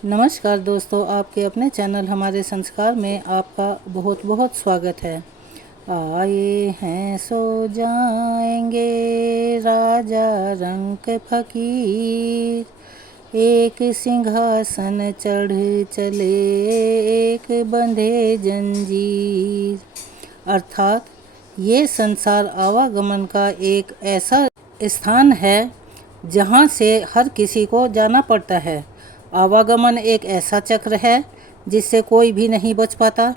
नमस्कार दोस्तों, आपके अपने चैनल हमारे संस्कार में आपका बहुत बहुत स्वागत है। आए हैं सो जाएंगे राजा रंक फकीर, एक सिंहासन चढ़ चले एक बंधे जंजीर। अर्थात ये संसार आवागमन का एक ऐसा स्थान है जहाँ से हर किसी को जाना पड़ता है। आवागमन एक ऐसा चक्र है जिससे कोई भी नहीं बच पाता।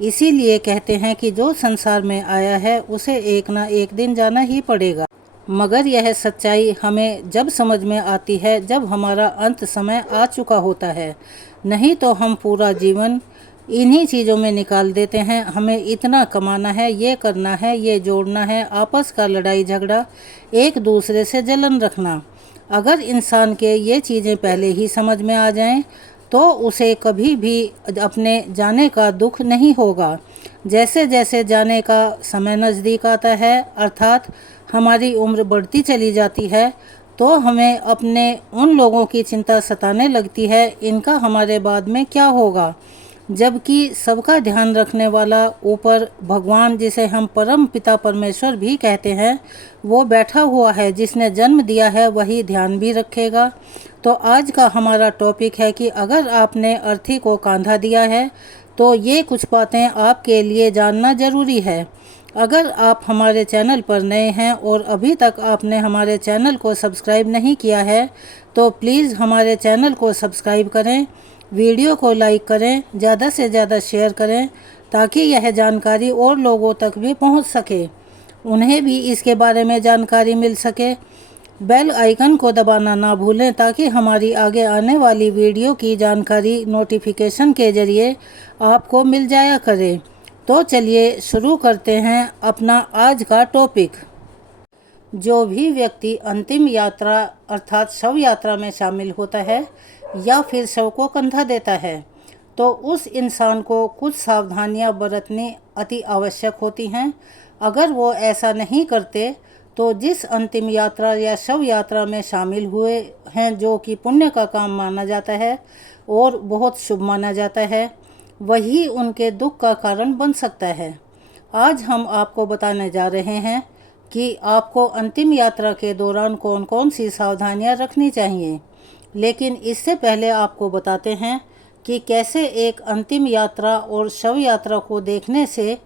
इसीलिए कहते हैं कि जो संसार में आया है उसे एक ना एक दिन जाना ही पड़ेगा। मगर यह सच्चाई हमें जब समझ में आती है जब हमारा अंत समय आ चुका होता है, नहीं तो हम पूरा जीवन इन्हीं चीज़ों में निकाल देते हैं। हमें इतना कमाना है, ये करना है, ये जोड़ना है, आपस का लड़ाई झगड़ा, एक दूसरे से जलन रखना। अगर इंसान के ये चीज़ें पहले ही समझ में आ जाएं तो उसे कभी भी अपने जाने का दुख नहीं होगा। जैसे जैसे जाने का समय नज़दीक आता है, अर्थात हमारी उम्र बढ़ती चली जाती है, तो हमें अपने उन लोगों की चिंता सताने लगती है, इनका हमारे बाद में क्या होगा। जबकि सबका ध्यान रखने वाला ऊपर भगवान, जिसे हम परम पिता परमेश्वर भी कहते हैं, वो बैठा हुआ है। जिसने जन्म दिया है वही ध्यान भी रखेगा। तो आज का हमारा टॉपिक है कि अगर आपने अर्थी को कांधा दिया है तो ये कुछ बातें आपके लिए जानना ज़रूरी है। अगर आप हमारे चैनल पर नए हैं और अभी तक आपने हमारे चैनल को सब्सक्राइब नहीं किया है तो प्लीज़ हमारे चैनल को सब्सक्राइब करें, वीडियो को लाइक करें, ज़्यादा से ज़्यादा शेयर करें ताकि यह जानकारी और लोगों तक भी पहुंच सके, उन्हें भी इसके बारे में जानकारी मिल सके। बेल आइकन को दबाना ना भूलें ताकि हमारी आगे आने वाली वीडियो की जानकारी नोटिफिकेशन के ज़रिए आपको मिल जाया करे। तो चलिए शुरू करते हैं अपना आज का टॉपिक। जो भी व्यक्ति अंतिम यात्रा अर्थात शव यात्रा में शामिल होता है या फिर शव को कंधा देता है तो उस इंसान को कुछ सावधानियां बरतनी अति आवश्यक होती हैं। अगर वो ऐसा नहीं करते तो जिस अंतिम यात्रा या शव यात्रा में शामिल हुए हैं, जो कि पुण्य का काम माना जाता है और बहुत शुभ माना जाता है, वही उनके दुख का कारण बन सकता है। आज हम आपको बताने जा रहे हैं कि आपको अंतिम यात्रा के दौरान कौन कौन सी सावधानियां रखनी चाहिए। लेकिन इससे पहले आपको बताते हैं कि कैसे एक अंतिम यात्रा और शव यात्रा को देखने से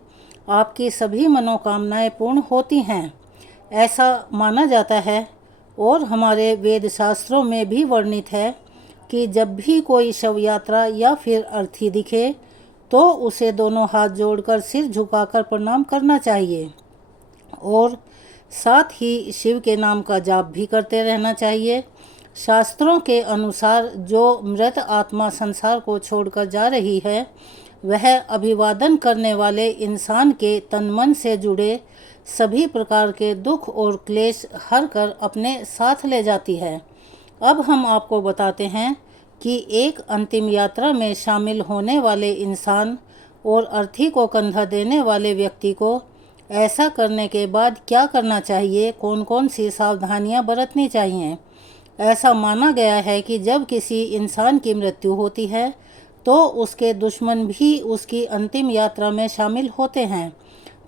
आपकी सभी मनोकामनाएं पूर्ण होती हैं। ऐसा माना जाता है और हमारे वेद शास्त्रों में भी वर्णित है कि जब भी कोई शव यात्रा या फिर अर्थी दिखे तो उसे दोनों हाथ जोड़कर सिर झुकाकर प्रणाम करना चाहिए और साथ ही शिव के नाम का जाप भी करते रहना चाहिए। शास्त्रों के अनुसार जो मृत आत्मा संसार को छोड़कर जा रही है वह अभिवादन करने वाले इंसान के तन मन से जुड़े सभी प्रकार के दुख और क्लेश हर कर अपने साथ ले जाती है। अब हम आपको बताते हैं कि एक अंतिम यात्रा में शामिल होने वाले इंसान और अर्थी को कंधा देने वाले व्यक्ति को ऐसा करने के बाद क्या करना चाहिए, कौन कौन सी सावधानियां बरतनी चाहिए। ऐसा माना गया है कि जब किसी इंसान की मृत्यु होती है तो उसके दुश्मन भी उसकी अंतिम यात्रा में शामिल होते हैं,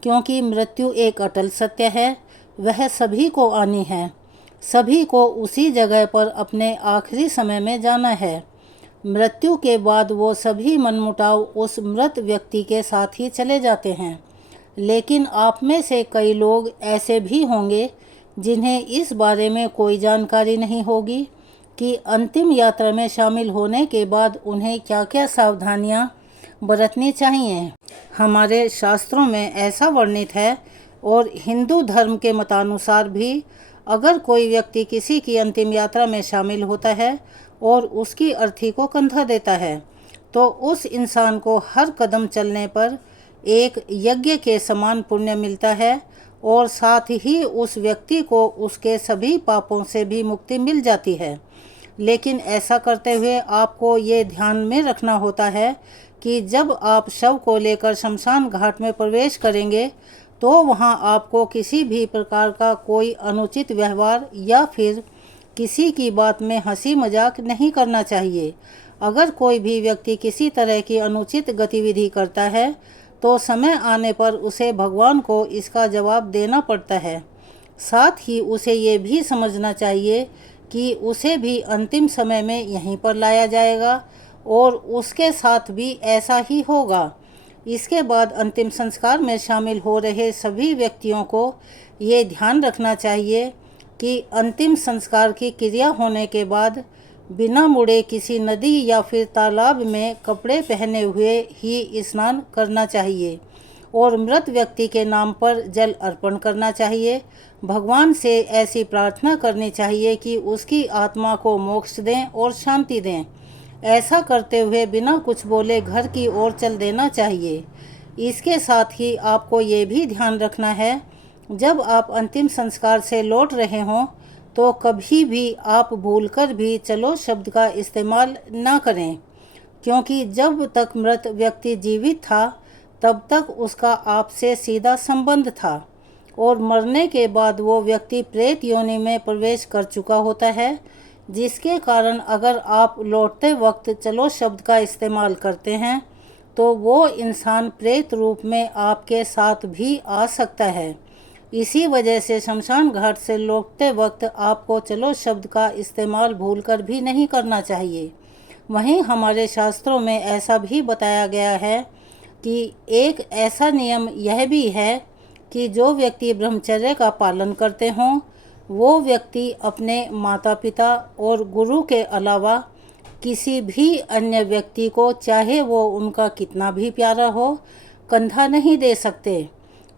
क्योंकि मृत्यु एक अटल सत्य है, वह सभी को आनी है। सभी को उसी जगह पर अपने आखिरी समय में जाना है। मृत्यु के बाद वो सभी मनमुटाव उस मृत व्यक्ति के साथ ही चले जाते हैं। लेकिन आप में से कई लोग ऐसे भी होंगे जिन्हें इस बारे में कोई जानकारी नहीं होगी कि अंतिम यात्रा में शामिल होने के बाद उन्हें क्या क्या सावधानियां बरतनी चाहिए। हमारे शास्त्रों में ऐसा वर्णित है और हिंदू धर्म के मतानुसार भी अगर कोई व्यक्ति किसी की अंतिम यात्रा में शामिल होता है और उसकी अर्थी को कंधा देता है तो उस इंसान को हर कदम चलने पर एक यज्ञ के समान पुण्य मिलता है और साथ ही उस व्यक्ति को उसके सभी पापों से भी मुक्ति मिल जाती है। लेकिन ऐसा करते हुए आपको ये ध्यान में रखना होता है कि जब आप शव को लेकर शमशान घाट में प्रवेश करेंगे तो वहां आपको किसी भी प्रकार का कोई अनुचित व्यवहार या फिर किसी की बात में हंसी मजाक नहीं करना चाहिए। अगर कोई भी व्यक्ति किसी तरह की अनुचित गतिविधि करता है तो समय आने पर उसे भगवान को इसका जवाब देना पड़ता है। साथ ही उसे ये भी समझना चाहिए कि उसे भी अंतिम समय में यहीं पर लाया जाएगा और उसके साथ भी ऐसा ही होगा। इसके बाद अंतिम संस्कार में शामिल हो रहे सभी व्यक्तियों को ये ध्यान रखना चाहिए कि अंतिम संस्कार की क्रिया होने के बाद बिना मुड़े किसी नदी या फिर तालाब में कपड़े पहने हुए ही स्नान करना चाहिए और मृत व्यक्ति के नाम पर जल अर्पण करना चाहिए। भगवान से ऐसी प्रार्थना करनी चाहिए कि उसकी आत्मा को मोक्ष दें और शांति दें। ऐसा करते हुए बिना कुछ बोले घर की ओर चल देना चाहिए। इसके साथ ही आपको ये भी ध्यान रखना है, जब आप अंतिम संस्कार से लौट रहे हों तो कभी भी आप भूलकर भी चलो शब्द का इस्तेमाल ना करें, क्योंकि जब तक मृत व्यक्ति जीवित था तब तक उसका आपसे सीधा संबंध था और मरने के बाद वो व्यक्ति प्रेत योनि में प्रवेश कर चुका होता है, जिसके कारण अगर आप लौटते वक्त चलो शब्द का इस्तेमाल करते हैं तो वो इंसान प्रेत रूप में आपके साथ भी आ सकता है। इसी वजह से शमशान घाट से लौटते वक्त आपको चलो शब्द का इस्तेमाल भूलकर भी नहीं करना चाहिए। वहीं हमारे शास्त्रों में ऐसा भी बताया गया है कि एक ऐसा नियम यह भी है कि जो व्यक्ति ब्रह्मचर्य का पालन करते हों वो व्यक्ति अपने माता पिता और गुरु के अलावा किसी भी अन्य व्यक्ति को, चाहे वो उनका कितना भी प्यारा हो, कंधा नहीं दे सकते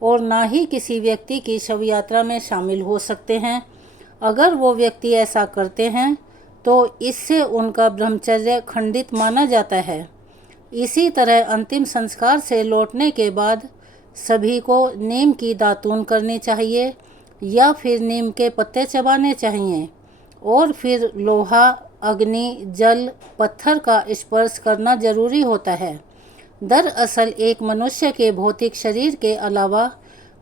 और ना ही किसी व्यक्ति की शव यात्रा में शामिल हो सकते हैं। अगर वो व्यक्ति ऐसा करते हैं तो इससे उनका ब्रह्मचर्य खंडित माना जाता है। इसी तरह अंतिम संस्कार से लौटने के बाद सभी को नीम की दातून करनी चाहिए या फिर नीम के पत्ते चबाने चाहिए और फिर लोहा, अग्नि, जल, पत्थर का स्पर्श करना जरूरी होता है। दरअसल एक मनुष्य के भौतिक शरीर के अलावा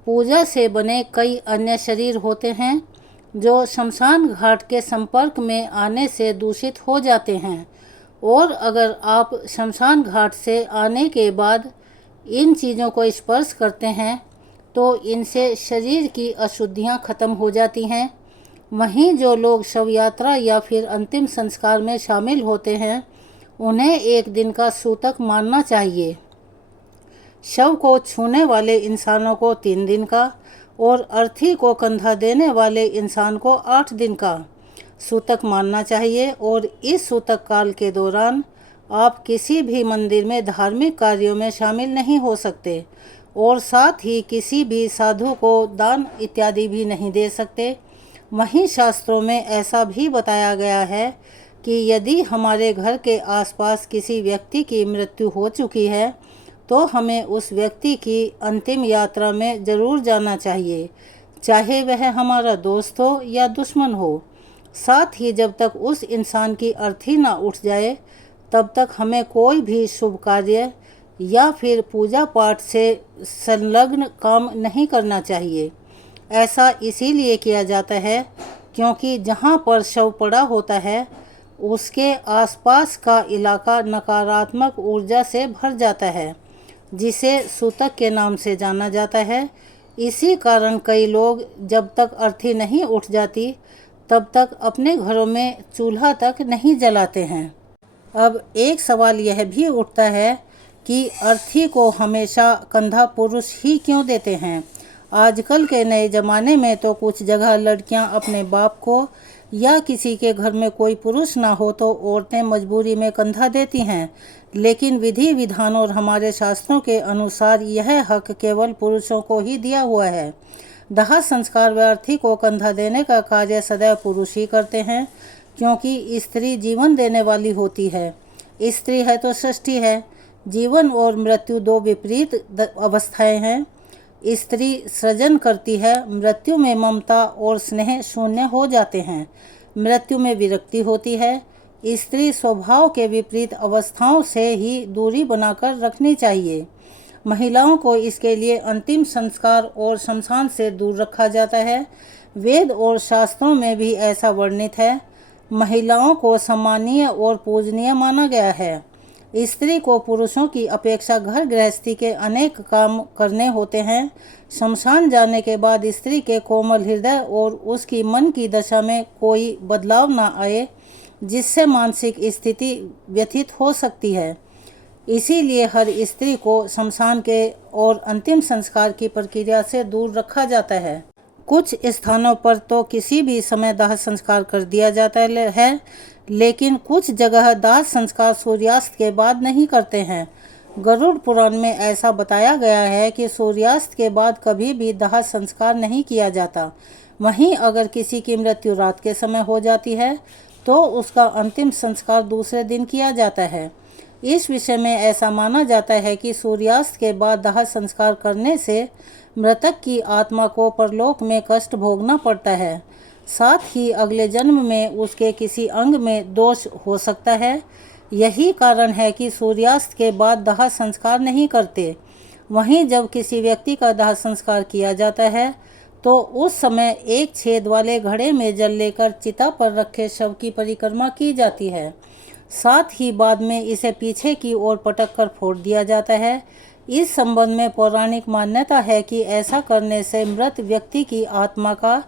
पूजा से बने कई अन्य शरीर होते हैं जो शमशान घाट के संपर्क में आने से दूषित हो जाते हैं और अगर आप शमशान घाट से आने के बाद इन चीज़ों को स्पर्श करते हैं तो इनसे शरीर की अशुद्धियां खत्म हो जाती हैं। वहीं जो लोग शव यात्रा या फिर अंतिम संस्कार में शामिल होते हैं उन्हें एक दिन का सूतक मानना चाहिए। शव को छूने वाले इंसानों को 3 दिन का और अर्थी को कंधा देने वाले इंसान को 8 दिन का सूतक मानना चाहिए और इस सूतक काल के दौरान आप किसी भी मंदिर में धार्मिक कार्यों में शामिल नहीं हो सकते और साथ ही किसी भी साधु को दान इत्यादि भी नहीं दे सकते। वहीं शास्त्रों में ऐसा भी बताया गया है कि यदि हमारे घर के आसपास किसी व्यक्ति की मृत्यु हो चुकी है तो हमें उस व्यक्ति की अंतिम यात्रा में ज़रूर जाना चाहिए, चाहे वह हमारा दोस्त हो या दुश्मन हो। साथ ही जब तक उस इंसान की अर्थी ना उठ जाए तब तक हमें कोई भी शुभ कार्य या फिर पूजा पाठ से संलग्न काम नहीं करना चाहिए। ऐसा इसीलिए किया जाता है क्योंकि जहाँ पर शव पड़ा होता है उसके आसपास का इलाका नकारात्मक ऊर्जा से भर जाता है, जिसे सूतक के नाम से जाना जाता है। इसी कारण कई लोग जब तक अर्थी नहीं उठ जाती तब तक अपने घरों में चूल्हा तक नहीं जलाते हैं। अब एक सवाल यह भी उठता है कि अर्थी को हमेशा कंधा पुरुष ही क्यों देते हैं। आजकल के नए ज़माने में तो कुछ जगह लड़कियां अपने बाप को या किसी के घर में कोई पुरुष ना हो तो औरतें मजबूरी में कंधा देती हैं, लेकिन विधि विधान और हमारे शास्त्रों के अनुसार यह हक केवल पुरुषों को ही दिया हुआ है। दाह संस्कार व अर्थी को कंधा देने का कार्य सदैव पुरुष ही करते हैं, क्योंकि स्त्री जीवन देने वाली होती है। स्त्री है तो सृष्टि है। जीवन और मृत्यु 2 विपरीत अवस्थाएं हैं। स्त्री सृजन करती है, मृत्यु में ममता और स्नेह शून्य हो जाते हैं, मृत्यु में विरक्ति होती है। स्त्री स्वभाव के विपरीत अवस्थाओं से ही दूरी बनाकर रखनी चाहिए। महिलाओं को इसके लिए अंतिम संस्कार और शमशान से दूर रखा जाता है। वेद और शास्त्रों में भी ऐसा वर्णित है। महिलाओं को सम्मानीय और पूजनीय माना गया है। स्त्री को पुरुषों की अपेक्षा घर गृहस्थी के अनेक काम करने होते हैं। शमशान जाने के बाद स्त्री के कोमल हृदय और उसकी मन की दशा में कोई बदलाव न आए, जिससे मानसिक स्थिति व्यथित हो सकती है। इसीलिए हर स्त्री को शमशान के और अंतिम संस्कार की प्रक्रिया से दूर रखा जाता है। कुछ स्थानों पर तो किसी भी समय दाह संस्कार कर दिया जाता है, लेकिन कुछ जगह दाह संस्कार सूर्यास्त के बाद नहीं करते हैं। गरुड़ पुराण में ऐसा बताया गया है कि सूर्यास्त के बाद कभी भी दाह संस्कार नहीं किया जाता। वहीं अगर किसी की मृत्यु रात के समय हो जाती है तो उसका अंतिम संस्कार दूसरे दिन किया जाता है। इस विषय में ऐसा माना जाता है कि सूर्यास्त के बाद दाह संस्कार करने से मृतक की आत्मा को परलोक में कष्ट भोगना पड़ता है। साथ ही अगले जन्म में उसके किसी अंग में दोष हो सकता है। यही कारण है कि सूर्यास्त के बाद दाह संस्कार नहीं करते। वहीं जब किसी व्यक्ति का दाह संस्कार किया जाता है तो उस समय एक छेद वाले घड़े में जल लेकर चिता पर रखे शव की परिक्रमा की जाती है। साथ ही बाद में इसे पीछे की ओर पटक कर फोड़ दिया जाता है। इस संबंध में पौराणिक मान्यता है कि ऐसा करने से मृत व्यक्ति की आत्मा का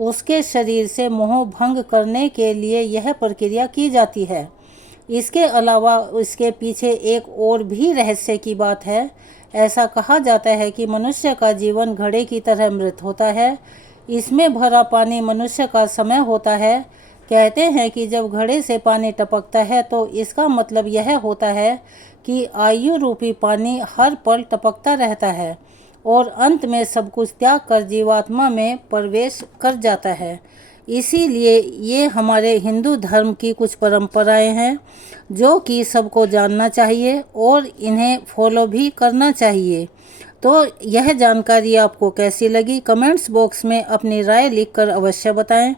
उसके शरीर से मोह भंग करने के लिए यह प्रक्रिया की जाती है। इसके अलावा इसके पीछे एक और भी रहस्य की बात है। ऐसा कहा जाता है कि मनुष्य का जीवन घड़े की तरह मृत होता है। इसमें भरा पानी मनुष्य का समय होता है। कहते हैं कि जब घड़े से पानी टपकता है तो इसका मतलब यह होता है कि आयु रूपी पानी हर पल टपकता रहता है और अंत में सब कुछ त्याग कर जीवात्मा में प्रवेश कर जाता है। इसीलिए ये हमारे हिंदू धर्म की कुछ परंपराएं हैं जो कि सबको जानना चाहिए और इन्हें फॉलो भी करना चाहिए। तो यह जानकारी आपको कैसी लगी, कमेंट्स बॉक्स में अपनी राय लिखकर अवश्य बताएं।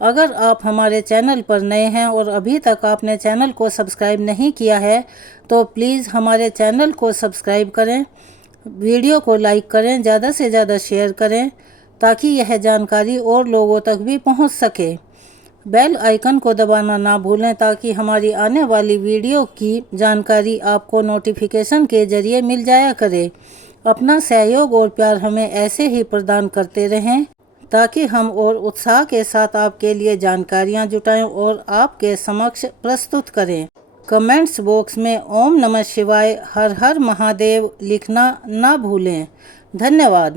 अगर आप हमारे चैनल पर नए हैं और अभी तक आपने चैनल को सब्सक्राइब नहीं किया है तो प्लीज़ हमारे चैनल को सब्सक्राइब करें, वीडियो को लाइक करें, ज़्यादा से ज़्यादा शेयर करें ताकि यह जानकारी और लोगों तक भी पहुंच सके। बेल आइकन को दबाना ना भूलें ताकि हमारी आने वाली वीडियो की जानकारी आपको नोटिफिकेशन के ज़रिए मिल जाया करे। अपना सहयोग और प्यार हमें ऐसे ही प्रदान करते रहें ताकि हम और उत्साह के साथ आपके लिए जानकारियां जुटाएं और आपके समक्ष प्रस्तुत करें। कमेंट्स बॉक्स में ओम नमः शिवाय, हर हर महादेव लिखना ना भूलें। धन्यवाद।